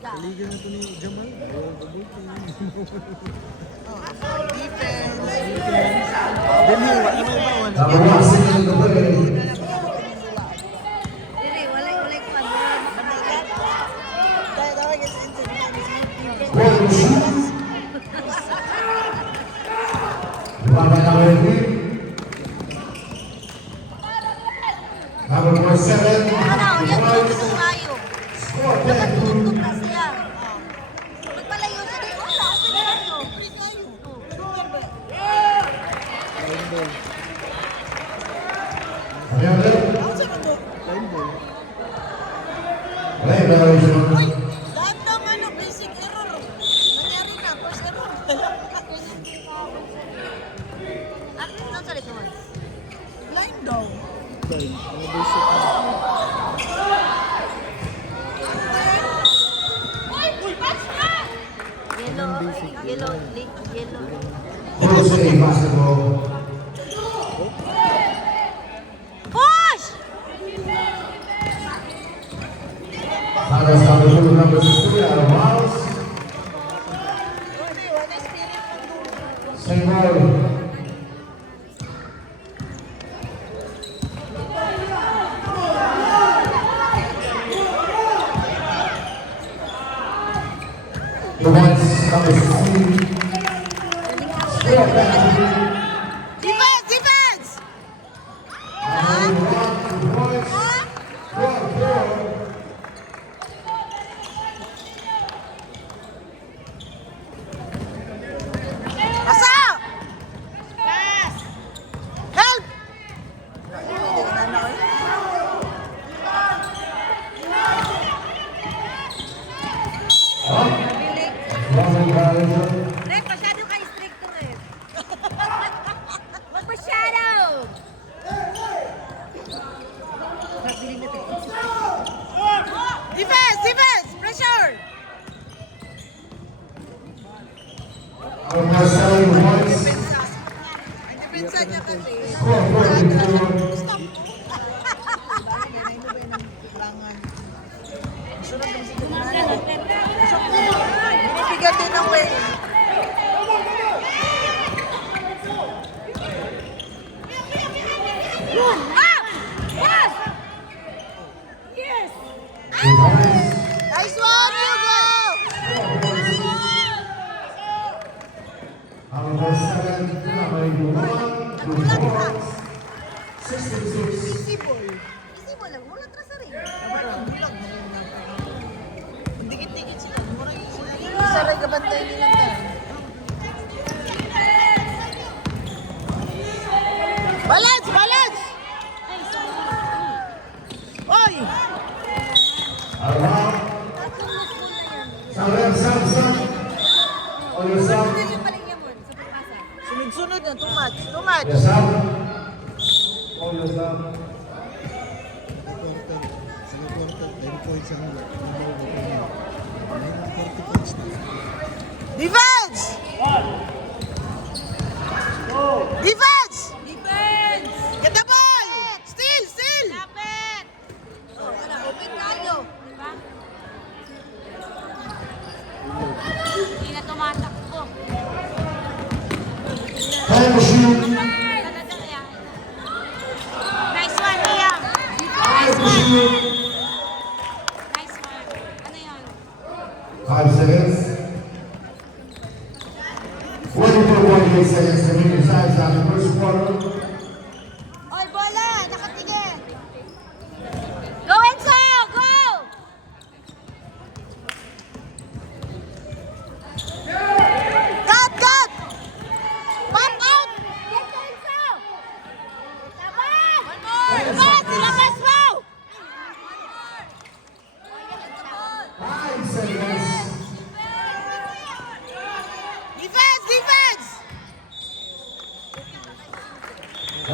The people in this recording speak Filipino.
Kaligan na ito ni Jamal. Defense. Then he, what naman bawal? Dili, walay ko Kaya tawag yung internet. Number 7. Ano, yan tutugtog tayo. Nakatutugtog na siya. Magpalayo siya din. Wala, pwede kayo. Ako sa mundo. Line ball. Uy, lahat ng ano, basic error. Nangyari na, first error. At nang sa likod. Line daw. Line. Mga basic na. Yellow. Jose basketball. Push! Para sa number 63 out of bounds. Hindi, wala spirit ng dulo. Same ball. The ones number 16. Score back. Defense! Defense! Asa! Help! Rek, masyado ka stricto eh. Wag masyado! Defense! Defense! Pressure! Number 7 points. Ang depensa niya kasi. Score 44. Stop! Binibigat din ang way. Nice one, Hugo! Number 7, number 1, 66. Easy ball. Easy mo lang, mula atras na rin. Dikit-dikit sila. Murang yun sila. Isa rin kabantay nila tayo. Balance! Balance! Oy! Around. Sam. On your side. Ano yung paligya mo sa pagpasa? Sunod-sunod na. Too much. Too much. Yes, Sam. On your side. Sa quarter, 10 points ang number 40 points na. Defense! Defense! Defense! Get the ball! Still! Still! Lapit! Oh, wala. Open tayo. Diba? Hindi na tumatakbo. Time to shoot. Nice one, Liam. Time to shoot. Nice one. Ano yun? 5 seconds. 24.8 seconds remaining inside the first quarter. Oy, bola! Nakatingin! Go, Enzo! Go! Cut! Cut! Pop out! Yes, Enzo! Laban! One more! Labas! Ilabas mo! 5 seconds.